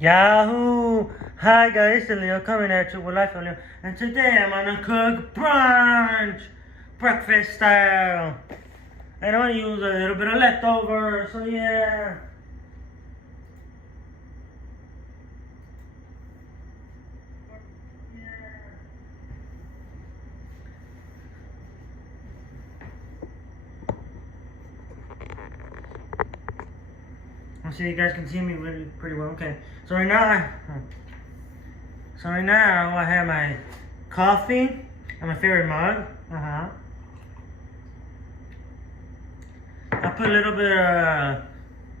Yahoo! Hi guys, it's Leo coming at you with Life of Leo, and today I'm gonna cook brunch, breakfast style, and I'm gonna use a little bit of leftovers. So yeah. I'm sure you guys can see me really pretty well. Okay, so right now I have my coffee and my favorite mug. I put a little bit of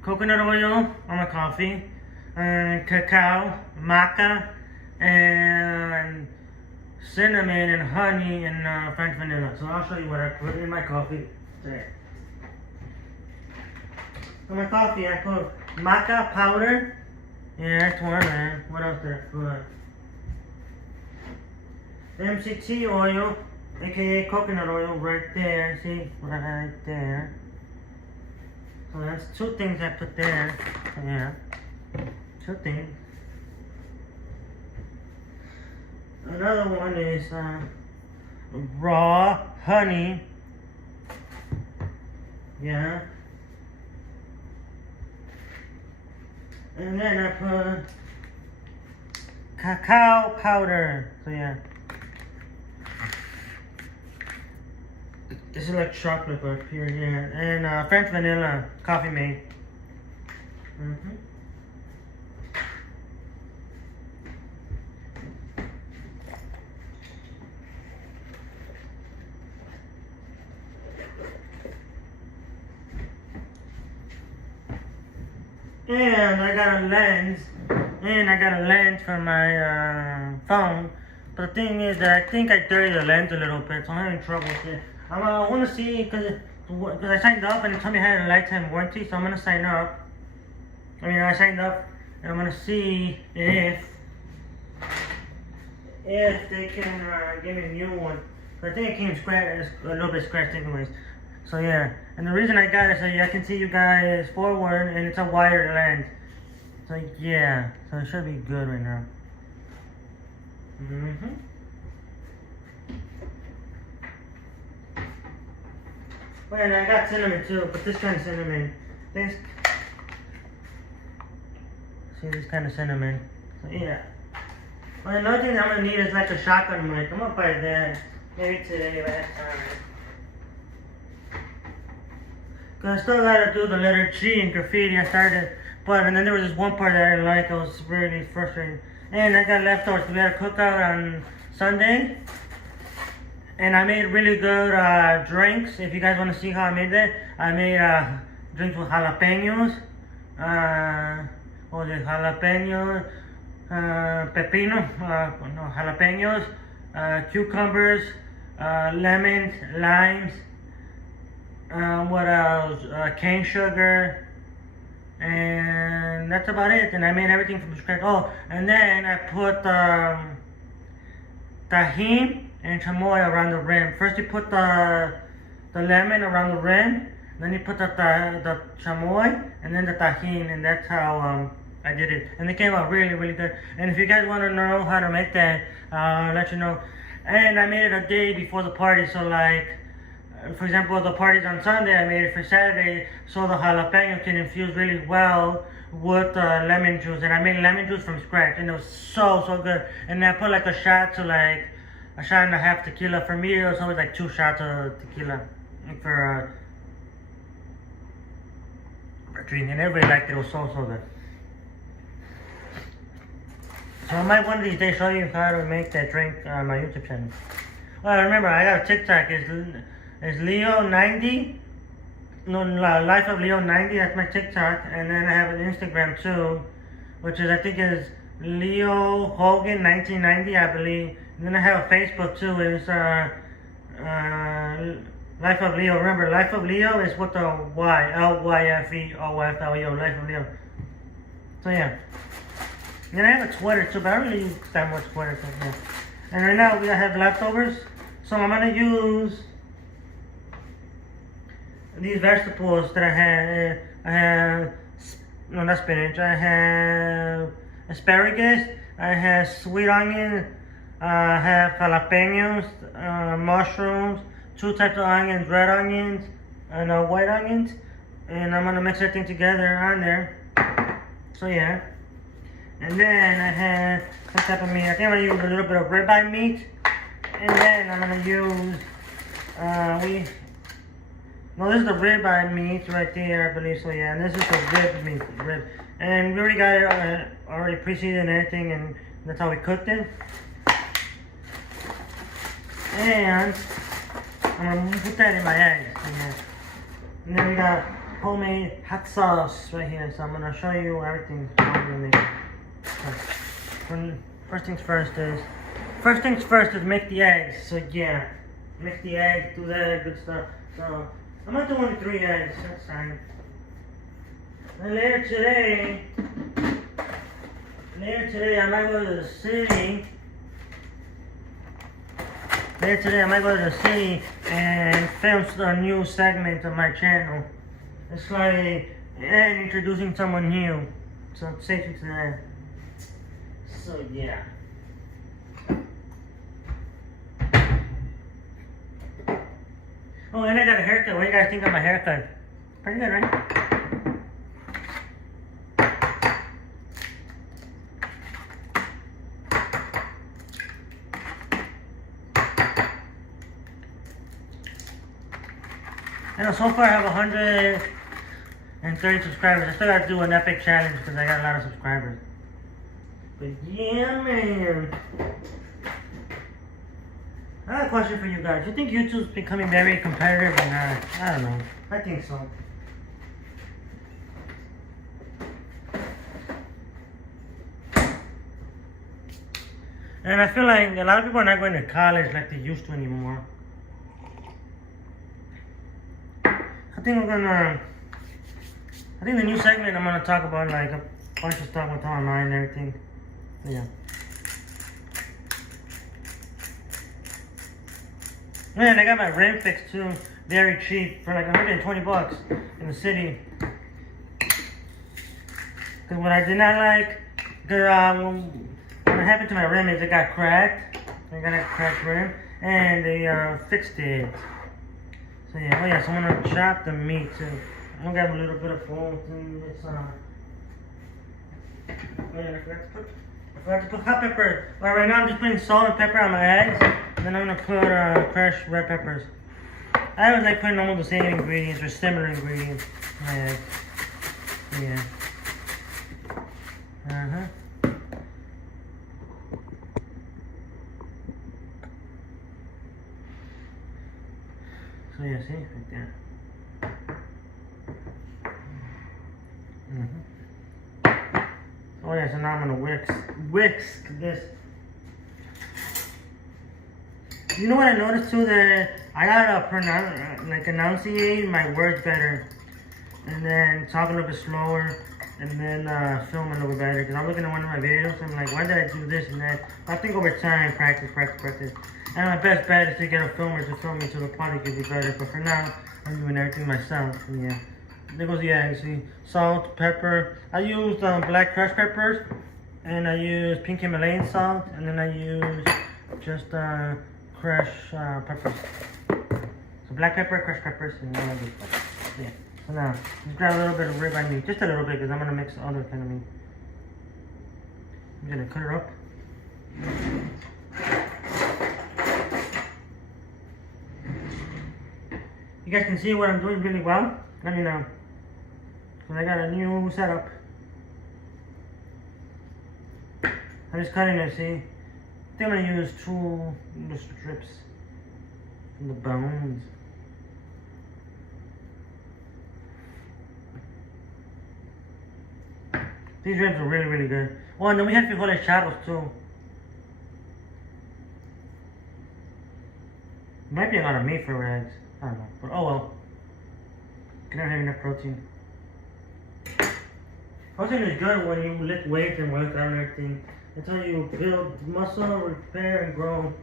coconut oil on my coffee, and cacao, maca, and cinnamon and honey and French vanilla. So I'll show you what I put in my coffee today. In my coffee, I put maca powder. Yeah, that's one, man. What else did I put? MCT oil, aka coconut oil, right there. See? Right there. So that's two things I put there. Yeah. Two things. Another one is raw honey. Yeah. And then I put cacao powder. So yeah. This is like chocolate but pure, yeah. And French vanilla coffee mate. And I got a lens for my phone. But the thing is that I think I dirtied the lens a little bit, so I'm having trouble with it. I want to see, because I signed up and it told me I had a lifetime warranty, so I'm going to sign up. I signed up and I'm going to see if they can give me a new one. But I think it came scratched, a little bit scratched anyways. So yeah, and the reason I got it so I can see you guys forward, and it's a wired lens. So yeah, so it should be good right now. Well, and I got cinnamon too, but this kind of cinnamon. See this kind of cinnamon. So yeah. Well, another thing I'm gonna need is like a shotgun mic. I'm gonna buy that maybe today if I have time. Cause I still gotta do the letter G in graffiti. I started, and then there was this one part that I didn't like. It was really frustrating. And I got leftovers. We had a cookout on Sunday, and I made really good drinks. If you guys want to see how I made that, I made drinks with jalapenos. What was it? Jalapenos, pepino, jalapenos, cucumbers, lemons, limes. What else? Cane sugar, and that's about it. And I made everything from scratch. Oh, and then I put tahini and chamoy around the rim. First you put the lemon around the rim, then you put the chamoy, and then the tahini, and that's how I did it. And it came out really, really good. And if you guys want to know how to make that, I'll let you know. And I made it a day before the party, so like, for example, the party's on Sunday, I made it for Saturday, so the jalapeno can infuse really well with lemon juice. And I made lemon juice from scratch, and it was so good. And I put like a shot to like a shot and a half tequila. For me, it was always like 2 shots of tequila for drink, and everybody liked it. It was so good. So I might one of these days show you how to make that drink on my YouTube channel. Well, remember, I got a TikTok. It's Leo90. No, Life of Leo 90. That's my TikTok. And then I have an Instagram too, which is, I think, is Leo Hogan 1990, I believe. And then I have a Facebook too. It's Life of Leo. Remember, Life of Leo is with the Y. LYFEOFLEO. Life of Leo. So yeah. And then I have a Twitter too, but I don't really use that much Twitter. So, yeah. And right now we have leftovers. So I'm gonna use these vegetables that I have. No, not spinach. I have asparagus. I have sweet onion. I have jalapenos, mushrooms, 2 types of onions, red onions and white onions. And I'm gonna mix everything together on there. So yeah. And then I have some type of meat. I think I'm gonna use a little bit of ribeye meat. And then I'm gonna use, no, this is the ribeye meat right there, I believe so, yeah. And this is the rib meat, And we already got it already pre-seasoned and everything, and that's how we cooked it. And I'm gonna put that in my eggs. Yeah. And then we got homemade hot sauce right here, so I'm gonna show you everything. How I'm gonna make it. So, first things first is make the eggs. So yeah, make the eggs, do that good stuff. So I'm gonna do only 3 eggs. That's fine. And later today, I might go to the city. Later today, I might go to the city and film a new segment of my channel. It's like introducing someone new. So stay tuned to that. So yeah. Oh, and I got a haircut. What do you guys think of my haircut? Pretty good, right? And so far I have 130 subscribers. I still gotta do an epic challenge because I got a lot of subscribers. But yeah, man. I got a question for you guys. Do you think YouTube's becoming very competitive or not? I don't know. I think so. And I feel like a lot of people are not going to college like they used to anymore. I think the new segment I'm gonna talk about like a bunch of stuff with online and everything. Yeah. Man, I got my rim fixed too, very cheap, for like 120 bucks in the city. Cause what I did not like, what happened to my rim is it got cracked. I got a cracked rim, and they fixed it. So yeah, oh yeah, so I'm gonna chop the meat too. I'm gonna grab a little bit of foam in this. Oh yeah, I forgot to put hot pepper. Well, right now I'm just putting salt and pepper on my eggs, and then I'm gonna put crushed red peppers. I always like putting almost the same ingredients or similar ingredients in my eggs. Yeah. So yeah, see, right there. Oh yeah, so now I'm gonna whisk this. You know what I noticed too, that I gotta enunciate my words better, and then talk a little bit slower, and then film a little bit better. Because I'm looking at one of my videos, and I'm like, why did I do this and that? But I think over time, practice. And my best bet is to get a filmer to film me so the quality can be better. But for now, I'm doing everything myself. And yeah, there goes the eggs. See, salt, pepper. I used black crushed peppers, and I used pink Himalayan salt, and then I used just crushed peppers. So black pepper, crushed peppers, and all this stuff. Yeah. So now, just grab a little bit of ribeye meat, just a little bit, because I'm gonna mix other kind of meat. I'm gonna cut it up. You guys can see what I'm doing really well. Let me know. So I got a new setup. I'm just cutting it, see? I think I'm gonna use 2 little strips from the bones. These ribs are really good. Oh, and then we have frijoles chavos too. Might be a lot of meat for eggs. I don't know, but oh well. Can I have enough protein? Protein is good when you lift weights and work out and everything. It's how you build muscle, repair, and grow.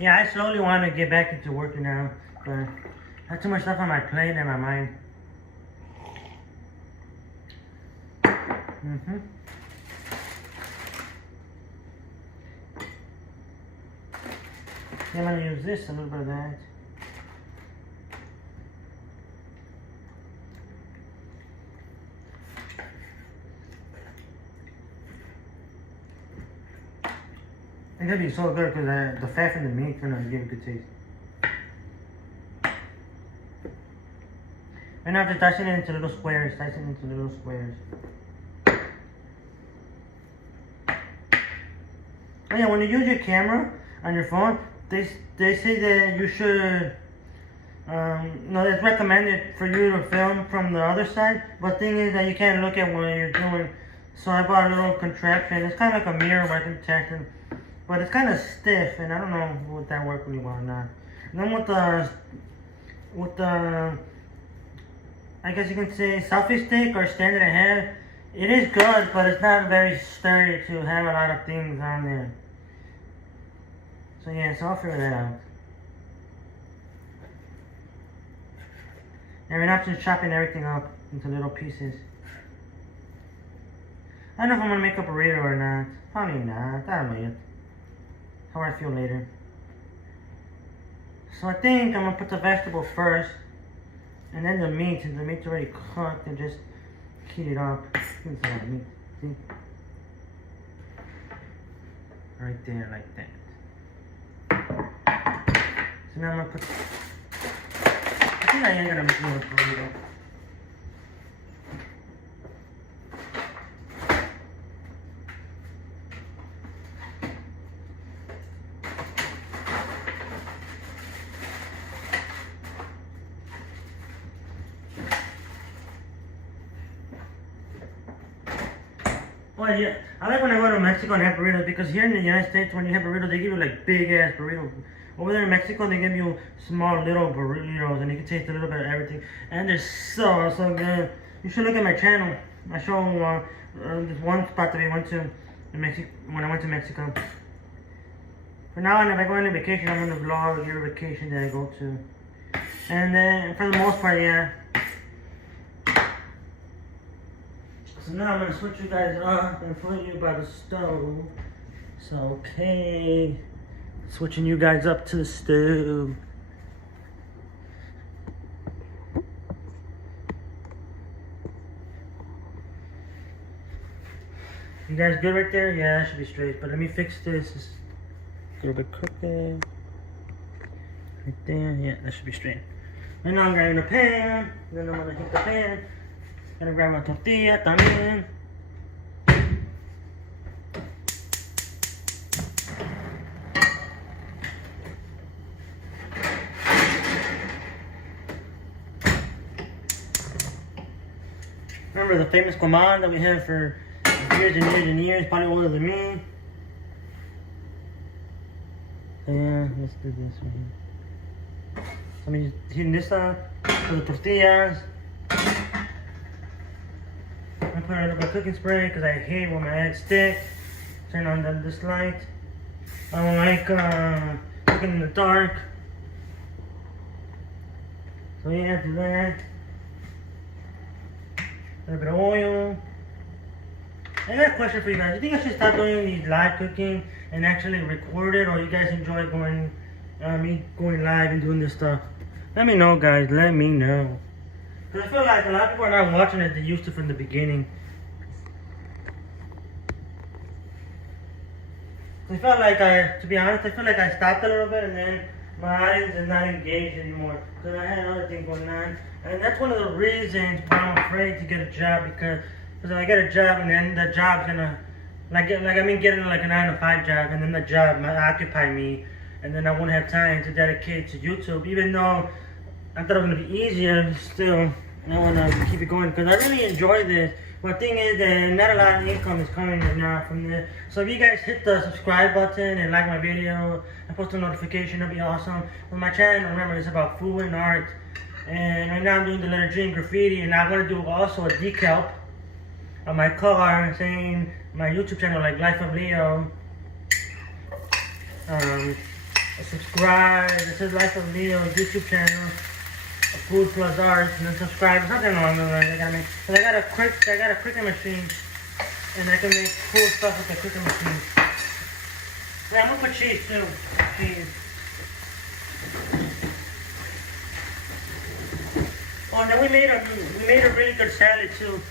Yeah, I slowly want to get back into working out, but I have too much stuff on my plate and my mind. Mm-hmm. I'm gonna use this, a little bit of that. It's gonna be so good because the fat from the meat is gonna give it a good taste. And now I'm just dicing it into little squares, Oh yeah, when you use your camera on your phone, they say that you should, no, it's recommended for you to film from the other side, but the thing is that you can't look at what you're doing. So I bought a little contraption. It's kind of like a mirror where I can attach it, but it's kind of stiff, and I don't know would that work really well or not. And then with the, I guess you can say selfie stick or stand that I have, it is good, but it's not very sturdy to have a lot of things on there. So yeah, so I'll figure that out. And we're not just chopping everything up into little pieces. I don't know if I'm gonna make a burrito or not. Probably not. I don't know yet. How I feel later. So I think I'm gonna put the vegetable first, and then the meat. Since the meat's already cooked, and just heat it up. Here's a lot of meat. See? Right there, like that. So now I'm gonna put. I think I am gonna make a little burrito. Well, yeah, I like when I go to Mexico and have burritos because here in the United States, when you have burritos, they give you like big ass burritos. Over there in Mexico, they give you small little burritos, and you can taste a little bit of everything, and they're so good. You should look at my channel. I show this one spot that we went to in Mexico when I went to Mexico. For now, if I go on a vacation, I'm gonna vlog every vacation that I go to, and then for the most part, yeah. So now I'm gonna switch you guys up and put you by the stove. So okay, switching you guys up to the stove. You guys good right there? Yeah, that should be straight. But let me fix this. It's a little bit crooked. Right there. Yeah, that should be straight. And now I'm grabbing the pan. Then I'm gonna heat the pan. Gonna grab my tortilla también. Remember the famous comal that we had for years and years and years, probably older than me. So yeah, let's do this right here. So I'm just heating this up for the tortillas. I put a little bit of cooking spray because I hate when my eggs stick. Turn on this light. I don't like cooking in the dark. So yeah, do that. A little bit of oil. I got a question for you guys. Do you think I should stop doing these live cooking and actually record it, or you guys enjoy going me going live and doing this stuff? Let me know, guys. Let me know. Because I feel like a lot of people are not watching it they used to from the beginning. I felt like to be honest, I feel like I stopped a little bit and then my audience is not engaged anymore. Because I had other things going on. And that's one of the reasons why I'm afraid to get a job, because if I get a job and then the job's gonna, getting like a 9 to 5 job, and then the job might occupy me, and then I won't have time to dedicate to YouTube, even though I thought it was gonna be easier. Still, I wanna keep it going because I really enjoy this. But the thing is that not a lot of income is coming right now from this. So if you guys hit the subscribe button and like my video and post a notification, that'd be awesome. On my channel, remember, it's about food and art. And right now I'm doing the letter G and graffiti, and I'm gonna do also a decal on my car saying my YouTube channel, like Life of Leo. Subscribe. It says Life of Leo YouTube channel. Food plus art, and then subscribe. Something along those lines. I got a cricket machine And I can make cool stuff with the cooking machine. Yeah, I'm gonna put cheese too. Cheese. Oh, and then we made a really good salad too.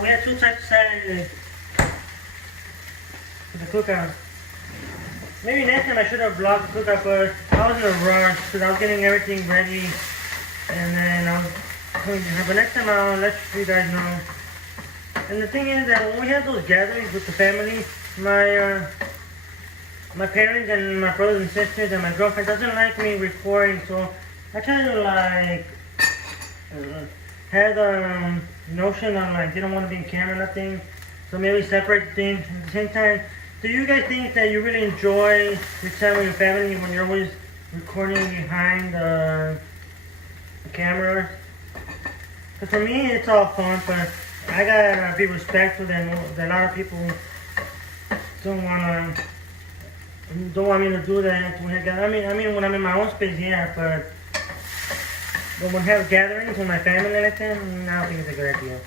We had two types of salad today. For the cookout. Maybe next time I should have vlogged the cookout, but I was in a rush because I was getting everything ready. And then I was cooking her. But next time I'll let you guys know. And the thing is that when we have those gatherings with the family, my parents and my brothers and sisters and my girlfriend doesn't like me recording, so I try to like have the notion on like they don't want to be in camera or nothing, so maybe separate things. At the same time, do you guys think that you really enjoy your time with your family when you're always recording behind the camera? Because for me, it's all fun, but I gotta be respectful that a lot of people don't want me to do that. I mean, when I'm in my own space, yeah, but when we have gatherings with my family like that, I don't think it's a good idea.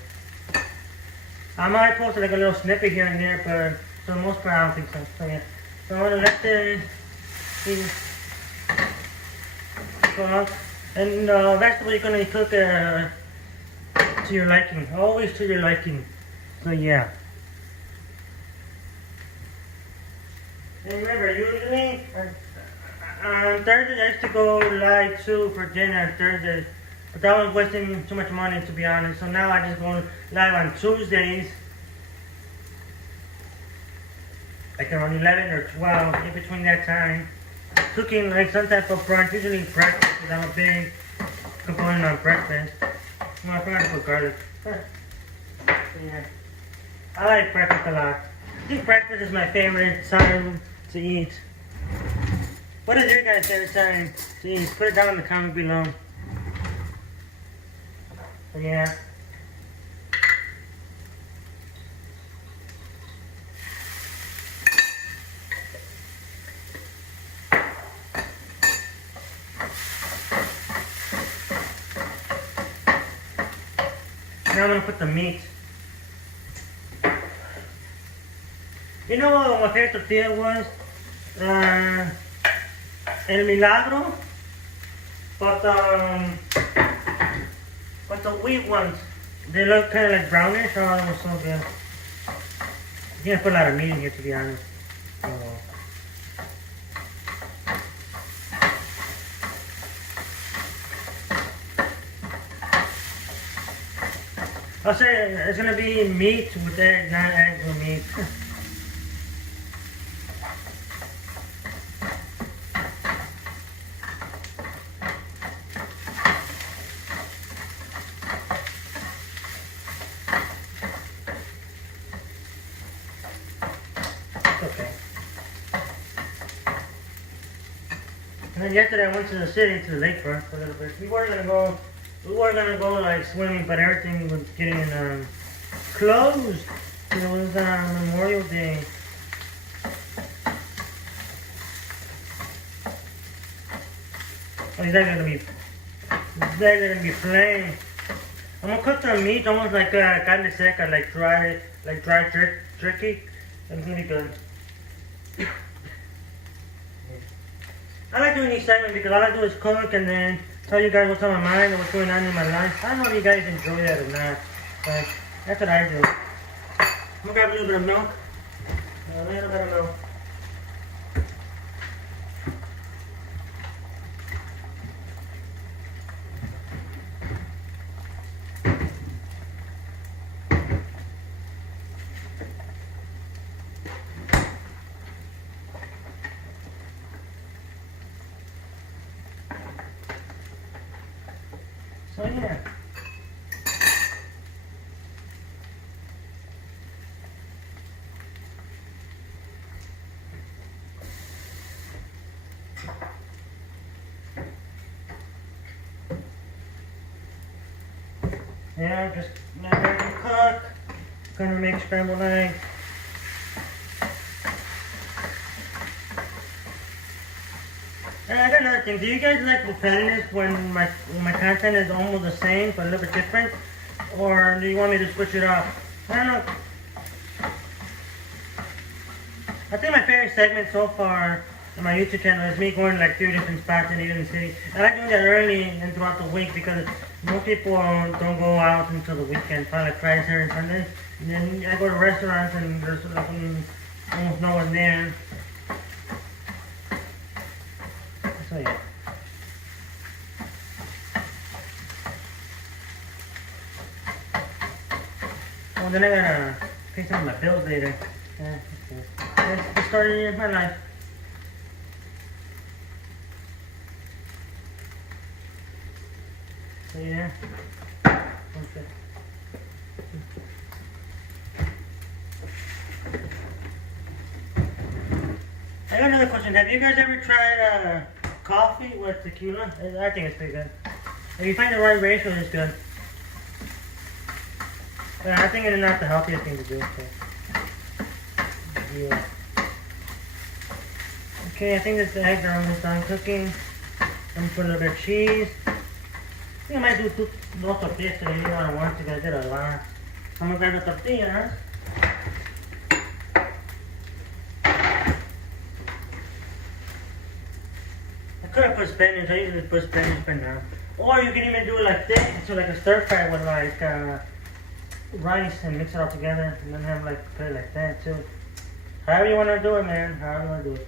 I might post like a little snippet here and there, but for the most part, I don't think so. So yeah, so I'm gonna let the cook. And vegetable you're gonna cook to your liking, always to your liking. So yeah. And remember, usually on Thursdays I used to go live too for dinner on Thursdays, but that was wasting too much money to be honest. So now I just go live on Tuesdays, like around 11 or 12, in between that time, cooking like some type of brunch, usually breakfast, because I'm a big component on breakfast. No, I forgot to put garlic. So yeah, I like breakfast a lot. I think breakfast is my favorite time to eat. What is your guys' favorite time to eat? Put it down in the comment below. So yeah. Now I'm gonna put the meat. You know what my favorite tortilla was? El Milagro, but the wheat ones, they look kind of like brownish. Oh, it was so good. You can't put a lot of meat in here, to be honest. I'll say it's gonna be meat with egg, not eggs with meat. Okay. And then yesterday I went to the city, to the lakefront for a little bit. We were gonna go like swimming, but everything was getting closed. It was Memorial Day. Oh, these eggs are gonna be plain. I'm gonna cook the meat almost like carne seca, like dry jerky. It's gonna be good. I like doing these segments because all I do is cook and then tell you guys what's on my mind and what's going on in my life. I don't know if you guys enjoy that or not, but that's what I do. I'm gonna grab a little bit of milk. A little bit of milk. So yeah. Yeah, just let everything cook. Gonna make scrambled eggs. And I got another thing. Do you guys like repetitiveness when my content is almost the same but a little bit different? Or do you want me to switch it up? I don't know. I think my favorite segment so far on my YouTube channel is me going like 3 different spots in the city. I like doing that early and throughout the week because most people don't go out until the weekend, probably like Friday, Saturday, Sunday. And then I go to restaurants and there's like almost no one there. So yeah. Well, then I gotta pay some of my bills later. Yeah, that's the story of my life. So yeah. Okay. I got another question. Have you guys ever tried coffee with tequila? I think it's pretty good. If you find the right ratio, it's good. But I think it's not the healthiest thing to do. So. Yeah. Okay, I think this eggs are almost done cooking. I'm gonna put a little bit of cheese. I think I might do two tortillas today. You know what I want to, because I did a lot. I'm gonna grab the tortilla. I could have put spinach. I usually put spinach but now. Or you can even do it like this, so like a stir fry with like rice and mix it all together, and then have like put it like that too. However you want to do it, man. However you want to do it.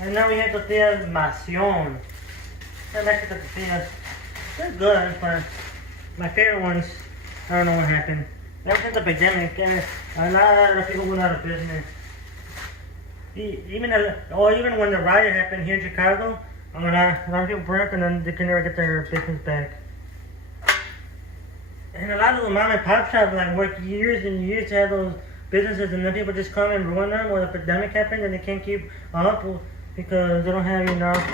And now we have tortillas Macion. I like the tortillas. They're good, but my favorite ones, I don't know what happened. Ever since the pandemic, a lot of people went out of business. Even when the riot happened here in Chicago, a lot of people broke and then they can never get their business back. And a lot of the mom and pop shops like work years and years to have those businesses, and then people just come and ruin them when the pandemic happened and they can't keep up because they don't have enough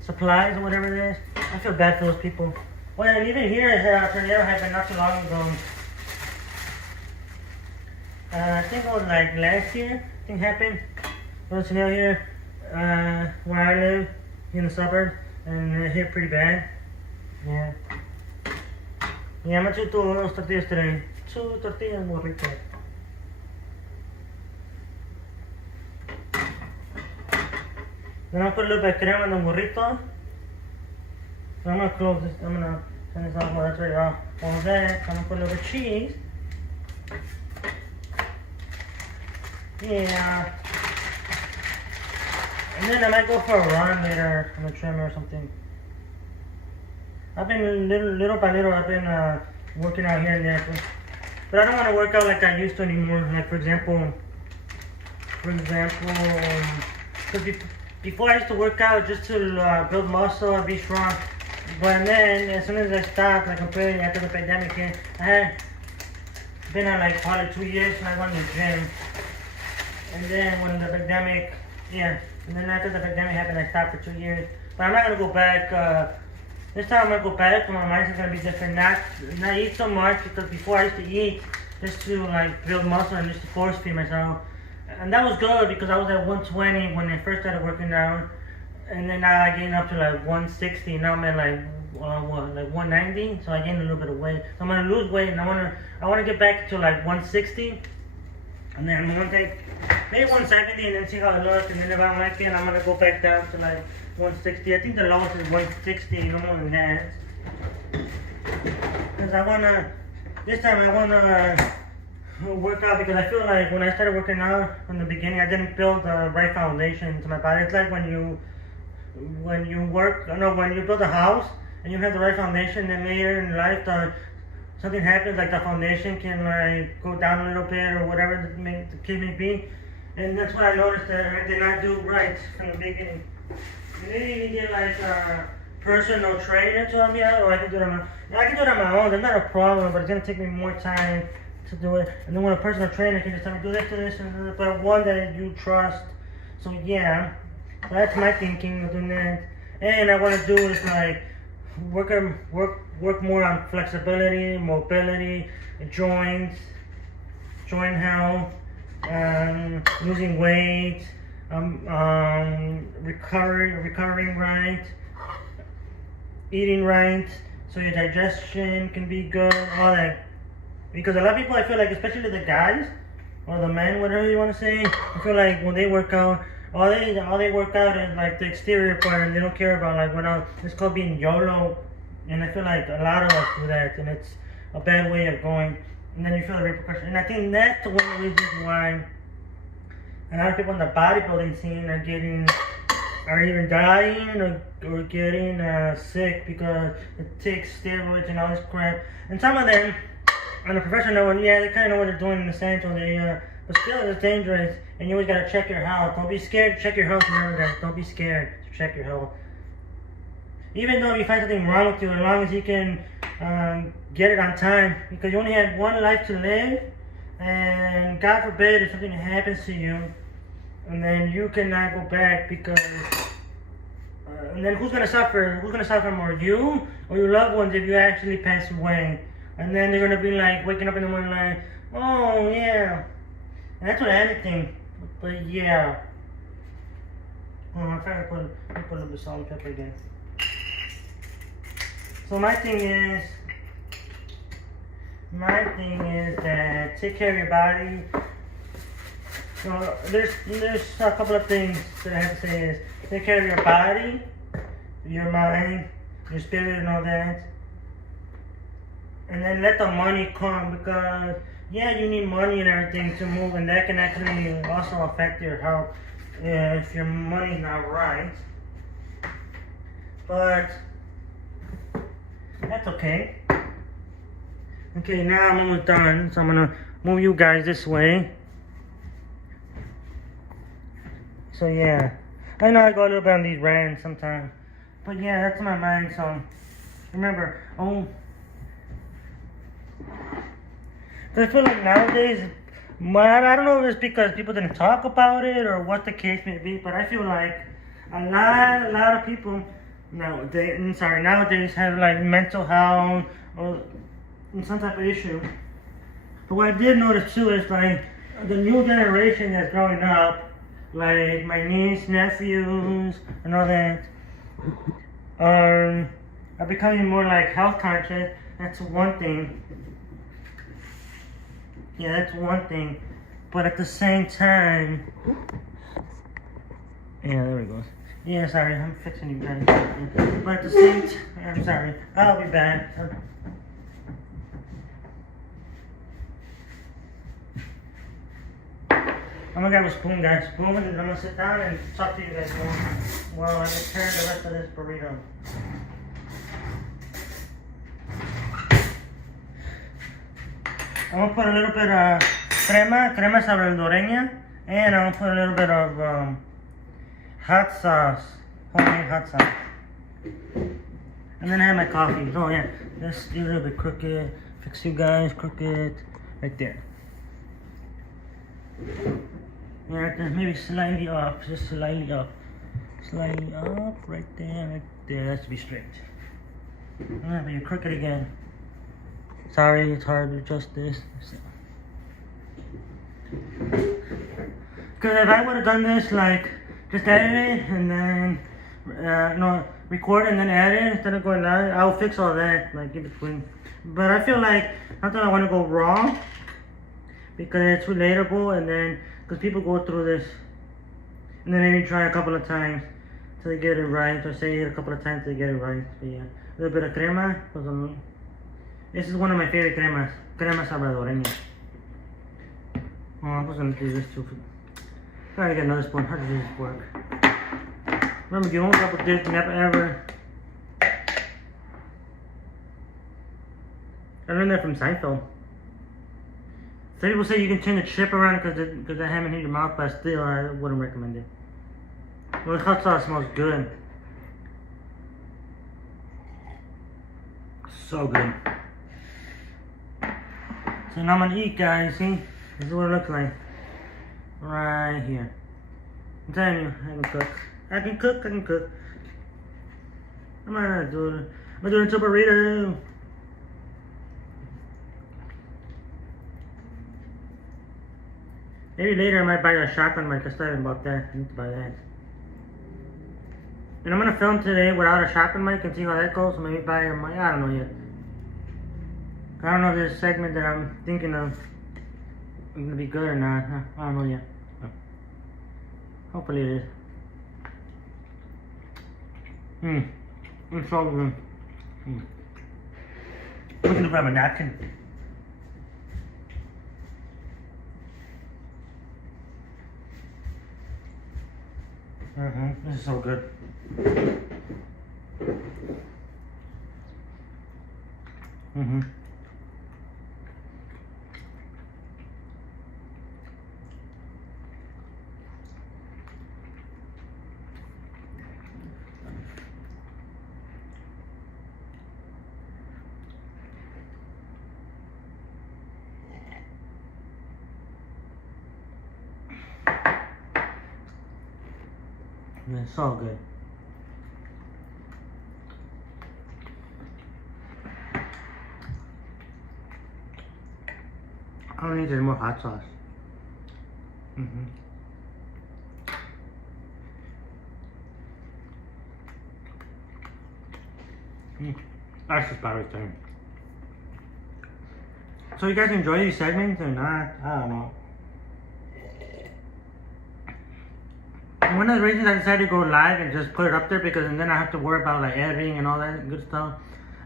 supplies or whatever it is. I feel bad for those people. Well, and even here, a tornado happened not too long ago. I think it was like last year, I think happened. There was a tornado here where I live in the suburbs, and it hit pretty bad. Yeah. Yeah, I'm gonna do those tortillas today. 2 tortillas burritos. Then I'll put a little bit of crema in the burrito. So I'm gonna close this. I'm gonna turn this off while that's ready off. All that. I'm gonna put a little bit of cheese. Yeah. And then I might go for a run later on the trim or something. I've been little by little. I've been working out here and there, but I don't want to work out like I used to anymore. Like for example, because before I used to work out just to build muscle and be strong. But then as soon as I stopped, like completely after the pandemic hit, I had been at like probably 2 years and I went to the gym. And then when the pandemic, and then after the pandemic happened, I stopped for 2 years. But I'm not gonna go back. This time I'm gonna go back, but my mindset's gonna be different. Not eat so much, because before I used to eat just to like build muscle and just to force feed myself. And that was good because I was at 120 when I first started working out. And then now I gained up to like 160. Now I'm at like 190. So I gained a little bit of weight. So I'm gonna lose weight, and I wanna get back to like 160. And then I'm gonna take maybe 170 and then see how it looks. And then if I don't like it, I'm gonna go back down to like 160. I think the lowest is 160, no more than that. Because this time I wanna work out, because I feel like when I started working out from the beginning, I didn't build the right foundation to my body. It's like when you build a house and you have the right foundation, then later in life something happens, like the foundation can like go down a little bit or whatever the case may be. And that's what I noticed that I did not do right from the beginning. And then you can get like a personal trainer to help me out, or I can do it on my own. That's not a problem, but it's gonna take me more time to do it. And then when a personal trainer can just tell me do this, but one that you trust. So yeah, that's my thinking of doing that. And I want to do is like work more on flexibility, mobility, joint health, losing weight, recovering right, eating right, so your digestion can be good, all that. Because a lot of people, I feel like, especially the guys, or the men, whatever you want to say. I feel like when they work out, all they work out is like the exterior part, and they don't care about like what else. It's called being YOLO, and I feel like a lot of us do that, and it's a bad way of going. And then you feel the repercussion, and I think that's one of the reasons why a lot of people in the bodybuilding scene are either dying or getting sick because it takes steroids and all this crap. And some of them, on a professional level, yeah, they kind of know what they're doing in the sense, but still it's dangerous, and you always gotta check your health. Don't be scared to check your health. Remember that. Don't be scared to check your health. Even though if you find something wrong with you, as long as you can get it on time, because you only have one life to live, and God forbid if something happens to you, and then you cannot go back because, and then who's gonna suffer? Who's gonna suffer more, you or your loved ones if you actually pass away? And then they're gonna be like waking up in the morning like, oh yeah, and that's what anything. But yeah, I'm trying to put a little bit of salt and pepper again. So my thing is that take care of your body. So there's a couple of things that I have to say is take care of your body, your mind, your spirit, and all that. And then let the money come, because yeah, you need money and everything to move, and that can actually also affect your health if your money's not right. But that's okay. Okay, now I'm almost done, so I'm gonna move you guys this way. So yeah, I know I go a little bit on these rants sometimes, but yeah, that's my mind. So remember, I feel like nowadays, I don't know if it's because people didn't talk about it or what the case may be, but I feel like a lot of people nowadays have like mental health or some type of issue. But what I did notice too is like the new generation that's growing up, like my niece, nephews, and all that, are becoming more like health conscious. That's one thing. Yeah, that's one thing. But at the same time, yeah, there we go. Yeah, sorry, I'm fixing you guys. But at the same time, I'm sorry, I'll be back. I'm gonna grab a spoon, guys. Spoon, and I'm gonna sit down and talk to you guys more while I prepare the rest of this burrito. I'm gonna put a little bit of crema salvadoreña, and I'm gonna put a little bit of hot sauce, homemade hot sauce. And then I have my coffee. Oh yeah, just a little bit crooked. Fix you guys crooked right there. Yeah, right there. Maybe slightly up, just slightly up, right there. That should be straight. Yeah, but you're crooked again. Sorry, it's hard to adjust this. Because if I would have done this, like, just edit it and then, record and then edit it instead of going live, I'll fix all that, like, in between. But I feel like sometimes I want to go wrong because it's relatable, and then, because people go through this, and then maybe try a couple of times till they get it right, or say it a couple of times till they get it right. So yeah, a little bit of crema goes on me. This is one of my favorite cremas, crema salvadoreña. Oh, I was gonna do this too. Gotta get another spoon. How does this work? Remember, you don't double dip, never ever. I learned that from Seinfeld. Some people say you can turn the chip around because the ham hit your mouth, but still, I wouldn't recommend it. Well, the hot sauce smells good. So good. So now I'm gonna eat, guys. See? This is what it looks like. Right here. I'm telling you, I can cook. I can cook. I'm gonna do it. I'm gonna do it into a burrito. Maybe later I might buy a shotgun mic. I still haven't bought that. I need to buy that. And I'm gonna film today without a shotgun mic and see how that goes. So maybe buy a mic. I don't know yet. I don't know if there's a segment that I'm thinking of. gonna be good or not. I don't know yet. Hopefully it is. It's so good. I'm gonna grab a napkin. This is so good. It's so good. I don't need any more hot sauce. That's just about right there. So you guys enjoy these segments or not? I don't know. One of the reasons I decided to go live and just put it up there because then I have to worry about like editing and all that good stuff.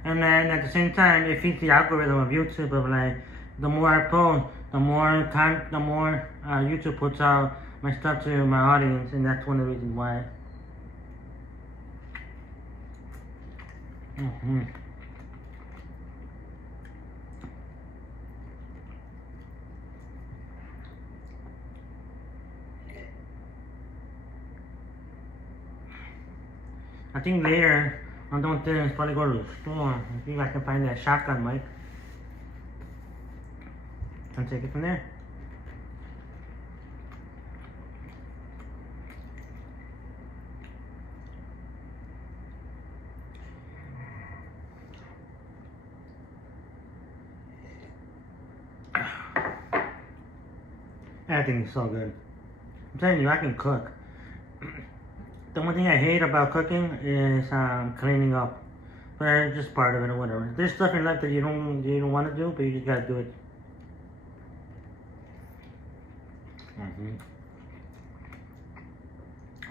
And then at the same time, it feeds the algorithm of YouTube of like, the more I post, the more YouTube puts out my stuff to my audience, and that's one of the reasons why. I think later, I'm done with this, probably go to the store and see if I can find that shotgun mic and take it from there. Everything is so good. I'm telling you, I can cook. The one thing I hate about cooking is cleaning up, but it's just part of it or whatever. There's stuff in life that you don't want to do, but you just gotta do it.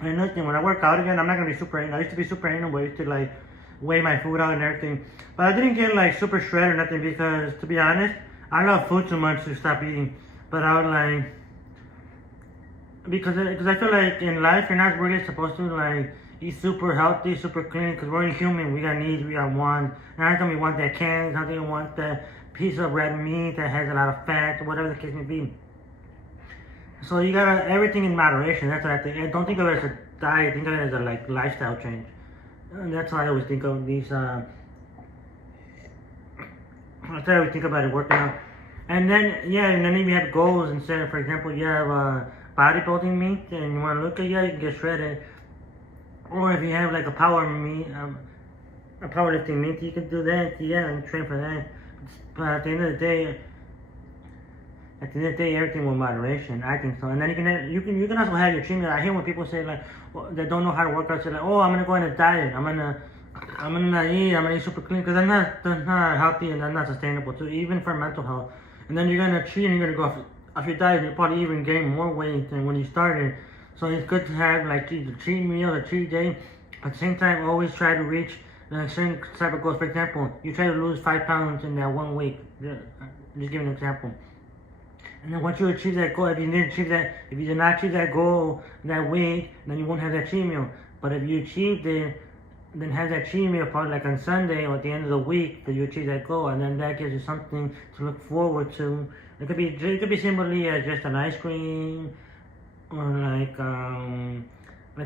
And another thing, when I work out again, I'm not gonna be super anal. I used to be super anal, but I used to like weigh my food out and everything. But I didn't get like super shredded or nothing because, to be honest, I love food too much to stop eating. But I would like. Because I feel like in life you're not really supposed to like eat super healthy, super clean. Because we're human, we got needs, we got wants. And every time we want that candy, something we want that piece of red meat that has a lot of fat, or whatever the case may be. So you gotta everything in moderation. That's what I think. I don't think of it as a diet. Think of it as a like lifestyle change. And that's how I always think of these. That's how I always think about it working out. And then and then if you have goals instead of, for example, you have bodybuilding meat and you want to look at you can get shredded. Or if you have like a powerlifting meet, you can do that, and train for that. But at the end of the day, everything with moderation, I think so. And then you can also have your cheat meal. I hate when people say like that don't know how to work out. Say like, oh, I'm gonna go on a diet. I'm gonna eat super clean, because that's not healthy and that's not sustainable too, even for mental health. And then you're gonna cheat and you're gonna go off your diet. You'll probably even gain more weight than when you started. So it's good to have like the cheat meal or cheat day. At the same time, always try to reach certain type of goals. For example, you try to lose 5 pounds in that 1 week. Just give an example. And then once you achieve that goal, if you did not achieve that goal that week, then you won't have that cheat meal. But if you achieved it, then have that cheat meal probably like on Sunday or at the end of the week that you achieve that goal, and then that gives you something to look forward to. It could be simply just an ice cream, or like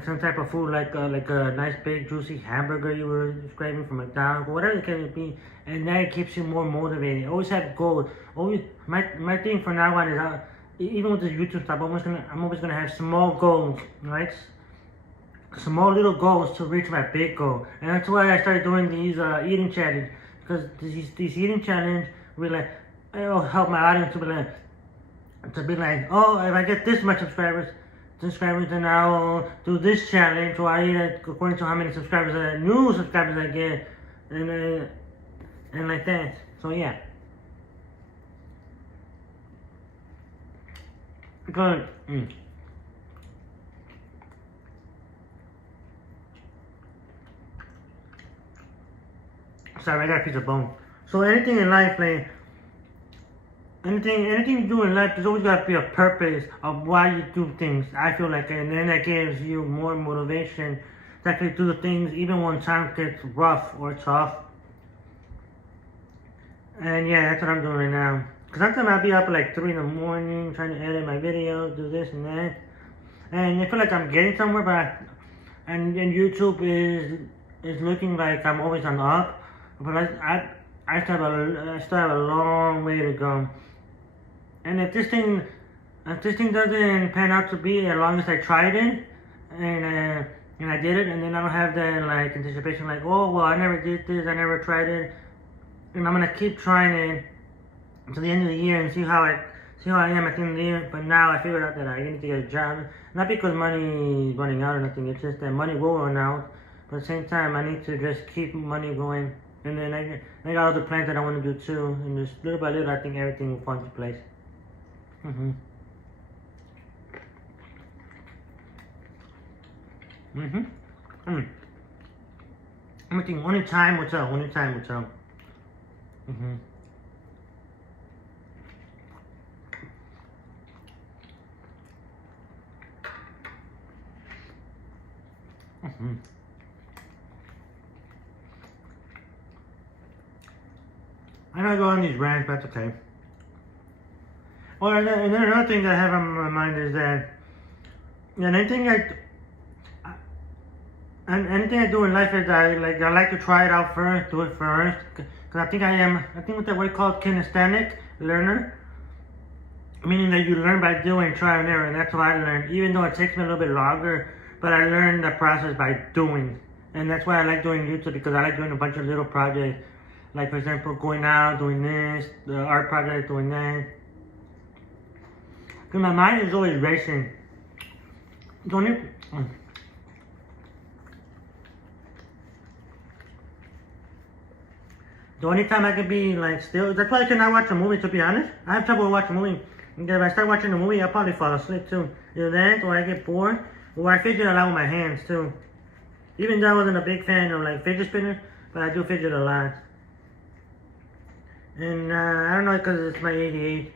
some type of food, like a nice big juicy hamburger you were craving from McDonald's, or whatever it can be, and that keeps you more motivated. Always have goals. Always my thing from now on is even with the YouTube stuff, I'm always gonna have small goals, right? Small little goals to reach my big goal, and that's why I started doing these eating challenge, because these eating challenge really like, it'll help my audience to be like, oh, if I get this much subscribers, then I'll do this challenge, so I eat it according to how many new subscribers I get, and like that. So yeah. Good. Sorry, I got a piece of bone. So anything in life, like anything you do in life, there's always got to be a purpose of why you do things. I feel like, and then that gives you more motivation to actually do the things, even when time gets rough or tough. And yeah, that's what I'm doing right now. Cause sometimes I'll be up at like 3 in the morning trying to edit my videos, do this and that. And I feel like I'm getting somewhere, but and YouTube is looking like I'm always on up. But I still have a long way to go. And if this thing doesn't pan out to be as long as I tried it, and I did it, and then I don't have that like anticipation, like, oh well, I never did this, I never tried it, and I'm gonna keep trying it to the end of the year and see how I am at the end of the year. But now I figured out that I need to get a job, not because money is running out or nothing. It's just that money will run out, but at the same time I need to just keep money going. And then I got other plans that I want to do too, and just little by little I think everything will fall into place. I think only time will tell. Only time will tell. I know I go on these rants, but that's okay. Well, and then another thing that I have on my mind is that anything I do in life is I like to try it out first, do it first, because I think what that word called kinesthetic learner, meaning that you learn by doing, try and error, and that's why I learned, even though it takes me a little bit longer, but I learned the process by doing, and that's why I like doing YouTube, because I like doing a bunch of little projects, like for example, going out, doing this, the art project, doing that, because my mind is always racing. The only time I can be like still, that's why I cannot watch a movie, to be honest. I have trouble watching a movie. If I start watching a movie, I'll probably fall asleep too. Either that, or I get bored, or I fidget a lot with my hands too. Even though I wasn't a big fan of like fidget spinners, but I do fidget a lot. And I don't know, because it's my ADHD.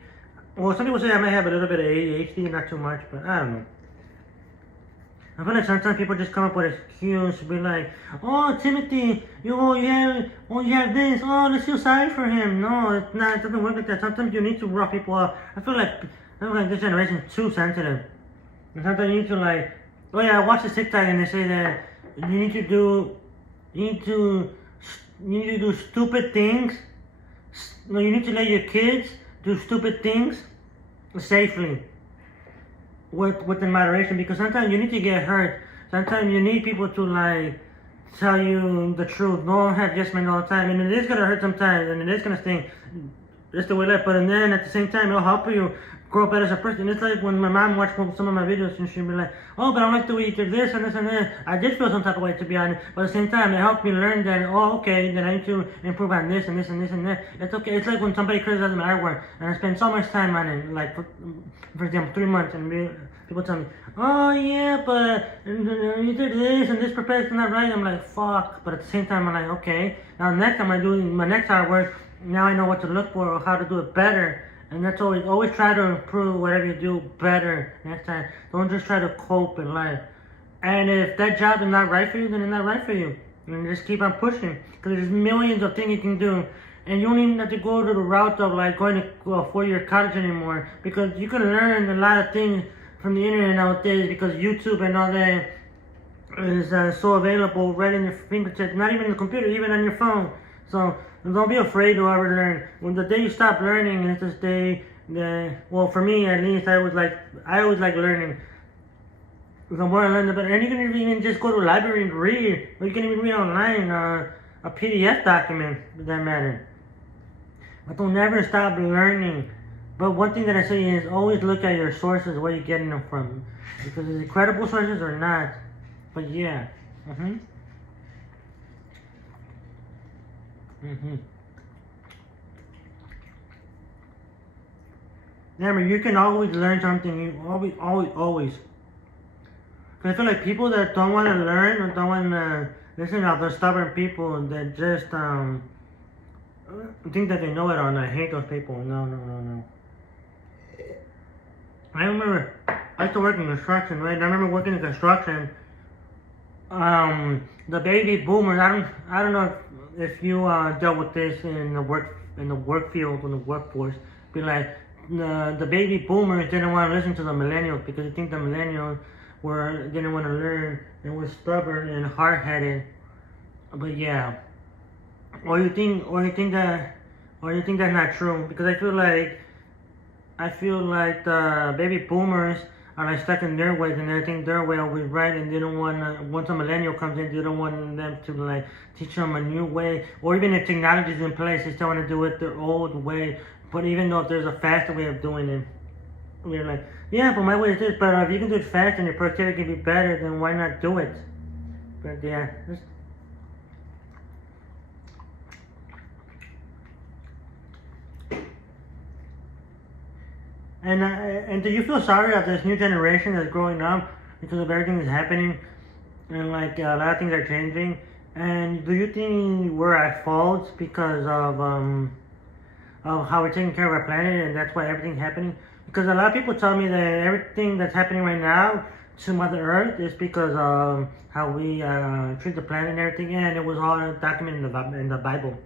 Well, some people say I might have a little bit of ADHD, not too much, but I don't know. I feel like sometimes people just come up with excuses to be like, oh, Timothy, you have this, oh, let's feel sorry for him. No, it's not, it doesn't work like that. Sometimes you need to rough people up. I feel like this generation is too sensitive. And sometimes you need to like, oh yeah, I watched the TikTok and they say that you need to do stupid things. No, you need to let your kids do stupid things safely. Within moderation, because sometimes you need to get hurt. Sometimes you need people to like tell you the truth. Don't have yes men all the time, and it is gonna hurt sometimes, and it is gonna sting. That's the way life. But then at the same time, it'll help you grow better as a person. It's like when my mom watched some of my videos and she'd be like, oh, but I don't like the way you did this and this and that. I did feel some type of way, to be honest. But at the same time, it helped me learn that, oh, okay, then I need to improve on this and this and this and that. It's okay. It's like when somebody criticizes my artwork and I spend so much time on it, like, for example, 3 months, and people tell me, oh, yeah, but you did this and this perfect not right. I'm like, fuck. But at the same time, I'm like, okay. Now, next time I do my next artwork, now I know what to look for or how to do it better. And that's always try to improve whatever you do better next time. Don't just try to cope in life. And if that job is not right for you, then it's not right for you. And just keep on pushing. Because there's millions of things you can do. And you don't even have to go to the route of like going to a 4-year college anymore. Because you can learn a lot of things from the internet nowadays. Because YouTube and all that is so available right in your fingertips. Not even the computer, even on your phone. So don't be afraid to ever learn. When the day you stop learning is this day well, for me at least, I always like learning. The more I learn, the better. And you can even just go to a library and read, or you can even read online a PDF document, for that matter. But don't never stop learning. But one thing that I say is always look at your sources, where you're getting them from, because it's credible sources or not. But yeah. Remember, you can always learn something. You always. Because I feel like people that don't want to learn or don't want to listen to the stubborn people that just think that they know it all, and I hate those people. No. I remember I used to work in construction, right? I remember working in construction. The baby boomers. I don't know if you dealt with this in the work field, in the workforce. Be like the baby boomers didn't want to listen to the millennials because they think the millennials didn't want to learn and were stubborn and hard-headed. But yeah, or you think that's not true, because I feel like the baby boomers are like stuck in their ways and they think their way will be right, and they don't want once a millennial comes in, they don't want them to like teach them a new way, or even if technology is in place, they still want to do it their old way. But even though there's a faster way of doing it, we're like, yeah, but my way is this. But if you can do it fast and your productivity can be better, then why not do it? But yeah. And do you feel sorry of this new generation that's growing up because of everything that's happening, and like a lot of things are changing? And do you think we're at fault because of how we're taking care of our planet, and that's why everything's happening? Because a lot of people tell me that everything that's happening right now to Mother Earth is because of how we treat the planet and everything, and it was all documented in the Bible.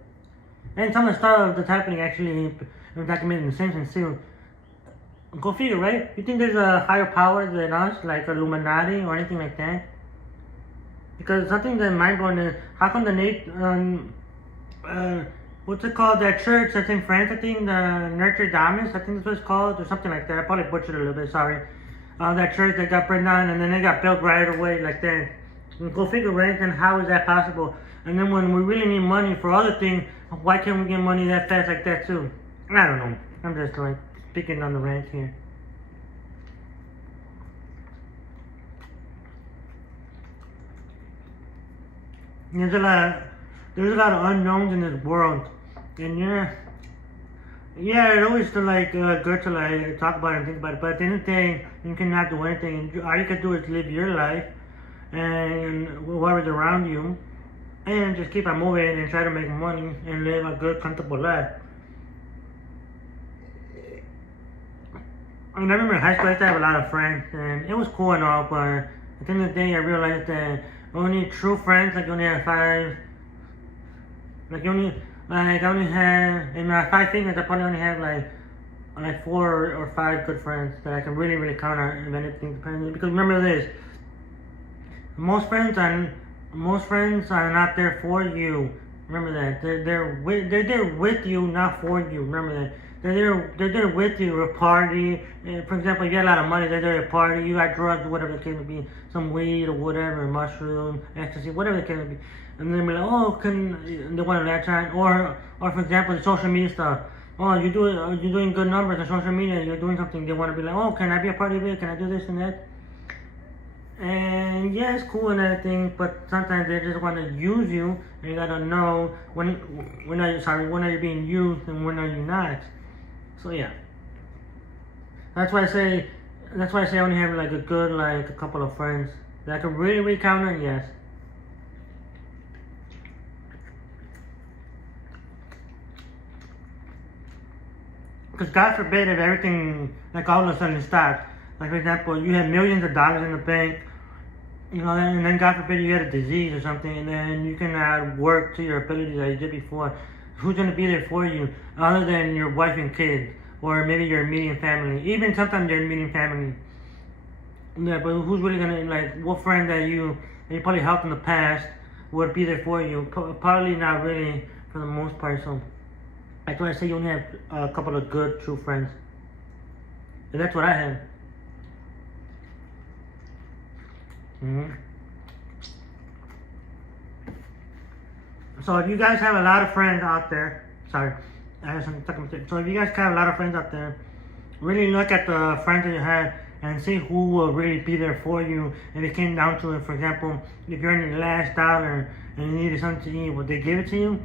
And some of the stuff that's happening actually documented in the Simpsons too. Go figure, right? You think there's a higher power than us, like Illuminati or anything like that? Because something that mind-blowing is, how come what's it called, that church that's in France, I think, the Notre Dame, I think that's what it's called, or something like that. I probably butchered it a little bit, sorry. That church that got burned down and then they got built right away like that. And go figure, right? Then how is that possible? And then when we really need money for other things, why can't we get money that fast like that too? I don't know. I'm just like speaking on the rant here. There's a lot of unknowns in this world, and yeah, it's always good to like talk about it and think about it. But at the end of the day, you cannot do anything. All you can do is live your life and whoever's around you, and just keep on moving and try to make money and live a good, comfortable life. I remember in high school I used to have a lot of friends, and it was cool and all, but at the end of the day I realized that only true friends, like you only have 5, like I only have, in my 5 fingers I probably only have like 4 or 5 good friends that I can really, really count on if anything depends. Because remember this, most friends are not there for you. Remember that. They're there with you, not for you. Remember that. They're there with you to party. For example, if you got a lot of money, they're there to party. You got drugs, whatever the case may be, some weed or whatever, mushroom, ecstasy, whatever the case may be. And then be like, oh, they want to latch on. Or for example, the social media stuff. Oh, you're doing good numbers on social media. You're doing something. They want to be like, oh, can I be a part of it? Can I do this and that? And yeah, it's cool and everything, but sometimes they just want to use you, and you gotta know when are you being used and when are you not. So yeah, that's why I say I only have like a couple of friends that I can really count on. Yes. Because God forbid if everything like all of a sudden stops. Like for example, you have millions of dollars in the bank, and then God forbid you get a disease or something, and then you cannot work to your abilities that you did before. Who's going to be there for you other than your wife and kids, or maybe your immediate family? Even sometimes your immediate family. Yeah, but who's really going to, what friend that you probably helped in the past would be there for you? Probably not really for the most part. So that's why I say you only have a couple of good, true friends. And that's what I have. Mm-hmm. So if you guys have a lot of friends out there, sorry, I have something talking about. So if you guys have a lot of friends out there, really look at the friends that you have and see who will really be there for you. If it came down to it, for example, if you're in your last dollar and you needed something to eat, would they give it to you?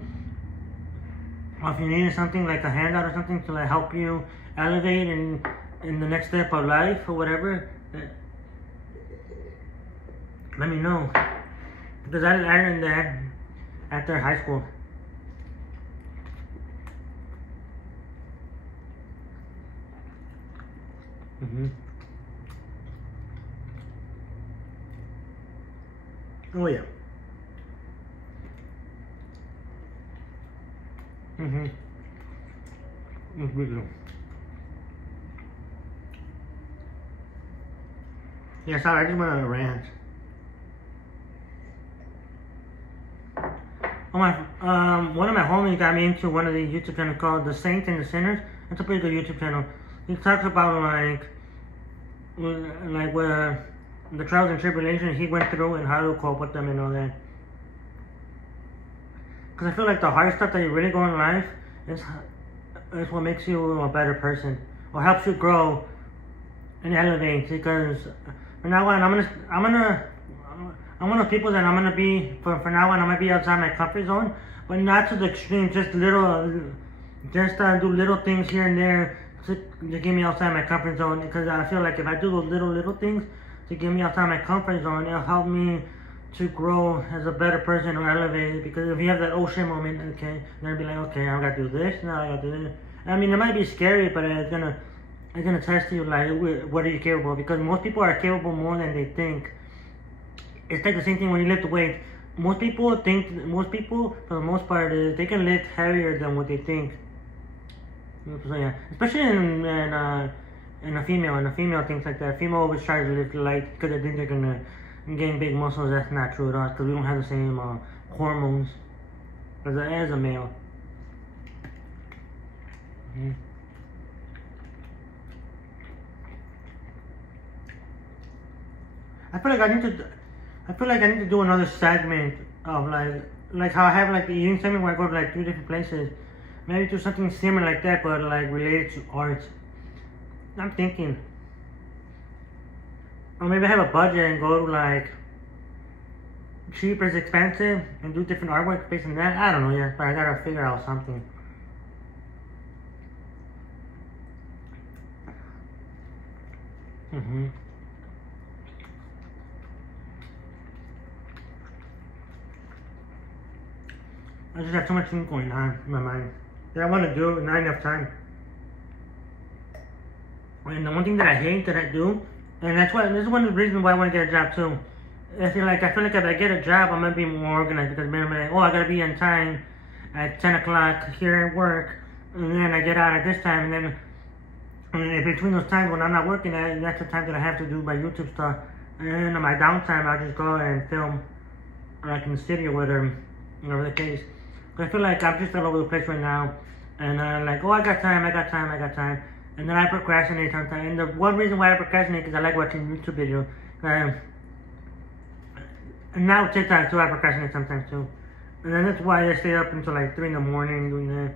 or if you need something like a handout or something to like help you elevate in the next step of life or whatever, let me know, because I learned that after high school. Oh yeah. It's good. Yeah, sorry, I just went on a rant. One of my homies got me into one of these YouTube channels called The Saints and the Sinners. It's a pretty good YouTube channel. He talks about where the trials and tribulations he went through and how to cope with them and all that. Because I feel like the hard stuff that you really go in life is what makes you a better person, or helps you grow and elevate. Because from now on, I'm one of the people that I'm gonna be for now on. I'm gonna be outside my comfort zone, but not to the extreme. Just do little things here and there to get me outside my comfort zone. Because I feel like if I do those little things to get me outside my comfort zone, it'll help me to grow as a better person or elevate. Because if you have that oh shit moment, okay, then I'll be like, okay, I gotta do this, now I gotta do this. I mean, it might be scary, but it's gonna test you, like, what are you capable of? Because most people are capable more than they think. It's like the same thing when you lift weight. Most people, for the most part, they can lift heavier than what they think. So yeah, especially in a female. And a female thinks like that. A female always tries to lift light because they think they're gonna gain big muscles. That's not true at all, because we don't have the same hormones as a male. I feel like I need to do another segment of like how I have like the eating segment where I go to like 2 different places. Maybe do something similar like that, but like related to art. I'm thinking. Or maybe I have a budget and go to like cheap as expensive and do different artwork based on that. I don't know yet, but I gotta figure out something. I just have too much things going on in my mind that I want to do, and not enough time. And the one thing that I hate that I do, and this is one of the reasons why I want to get a job too. I feel like if I get a job, I'm gonna be more organized, because I'm like, oh, I gotta be on time at 10 o'clock here at work, and then I get out at this time, and in between those times when I'm not working, that's the time that I have to do my YouTube stuff. And on my downtime, I'll just go and film, like in the city or whatever the case. I feel like I'm just all over the place right now, and like, oh, I got time, and then I procrastinate sometimes. And the one reason why I procrastinate is I like watching YouTube videos. And now TikTok too, I procrastinate sometimes too. And then that's why I stay up until like 3 in the morning doing that.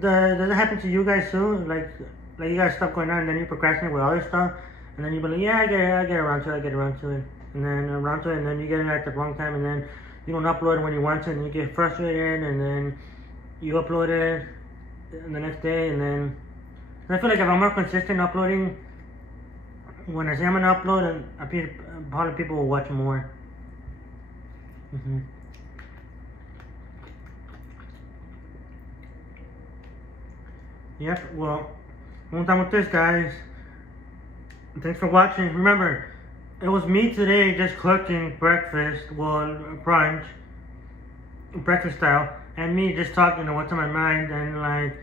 Does that happen to you guys too? Like you got stuff going on, and then you procrastinate with other stuff, and then you be like, yeah, I get around to it, and then you get it at the wrong time, and then you don't upload it when you want to, and you get frustrated, and then you upload it the next day, and then I feel like if I'm more consistent uploading, when I say I'm gonna upload, and probably people will watch more. Yep, well, I'm done with this, guys. Thanks for watching. Remember, it was me today just cooking breakfast, brunch, breakfast style, and me just talking to what's on my mind, and like,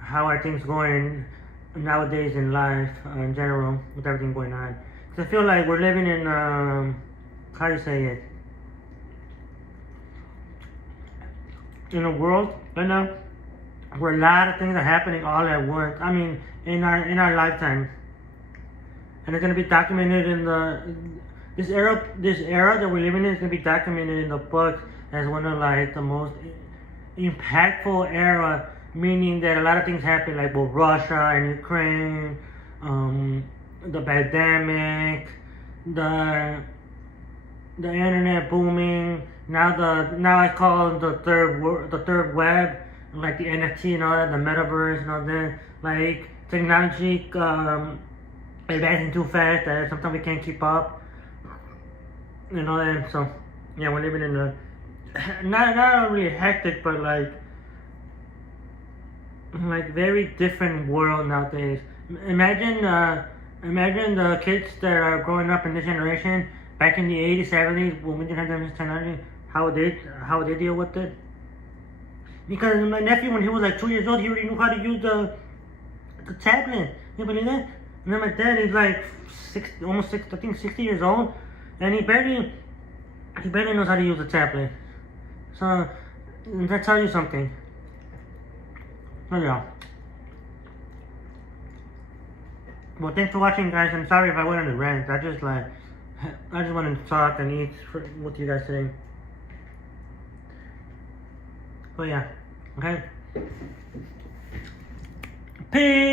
how are things going nowadays in life, in general, with everything going on. Because I feel like we're living in, how do you say it? In a world right now where a lot of things are happening all at once. I mean, in our lifetime, and it's gonna be documented in this era that we're living in is gonna be documented in the books as one of like the most impactful era. Meaning that a lot of things happen, like with Russia and Ukraine, the pandemic, the internet booming. Now I call it the third web, like the NFT and all that, the metaverse and all that. Like technology advancing too fast that sometimes we can't keep up. You know, and so yeah, we're living in a not really hectic, but like very different world nowadays. Imagine the kids that are growing up in this generation back in the 80s, 70s when we didn't have this technology. How they deal with it? Because my nephew, when he was like 2 years old, he already knew how to use the tablet. You believe that? And then my dad is like almost 60 years old, and he barely knows how to use the tablet. So that tells you something. So yeah. Well, thanks for watching, guys. I'm sorry if I went on a rant. I just wanted to talk and eat with you guys today. So yeah. Okay. Peace.